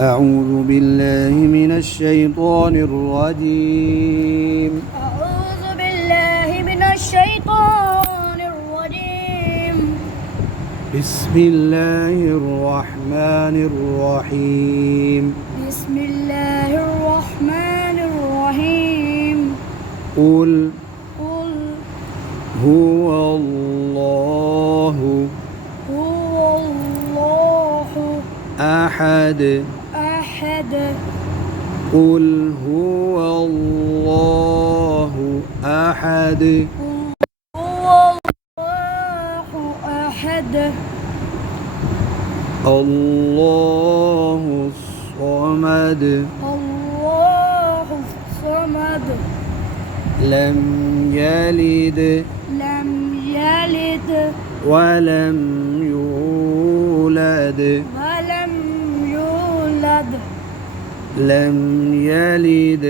أعوذ بالله من الشيطان الرجيم. أعوذ بالله من الشيطان الرجيم. بسم الله الرحمن الرحيم. بسم الله الرحمن الرحيم. قل هو الله أحد. قل هو الله أحد. هو الله أحد. الله الصمد. الله الصمد. لم يلد ولم يولد. لم يلد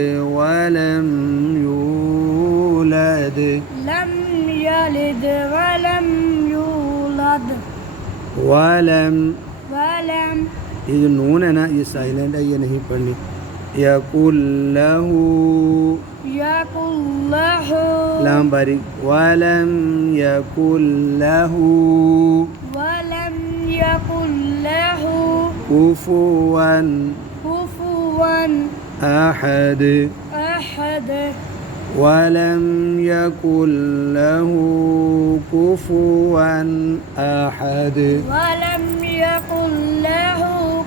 ولم يولد. ولم ये जो नून है ना, ये साइलेंट है, ये नहीं पढ़नी. यकुल लहू लाम बारीक. वलम यकुल लहू कुफुवन أحد. ولم يكن له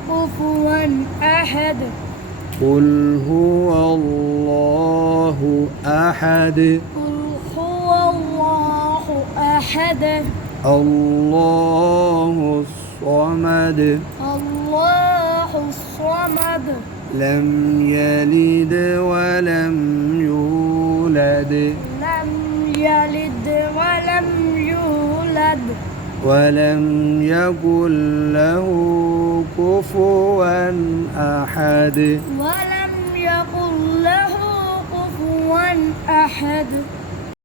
كفوا أحد. قل هو الله أحد. الله الصمد. لم يلد ولم يولد. ولم يكن له كفوا أحد.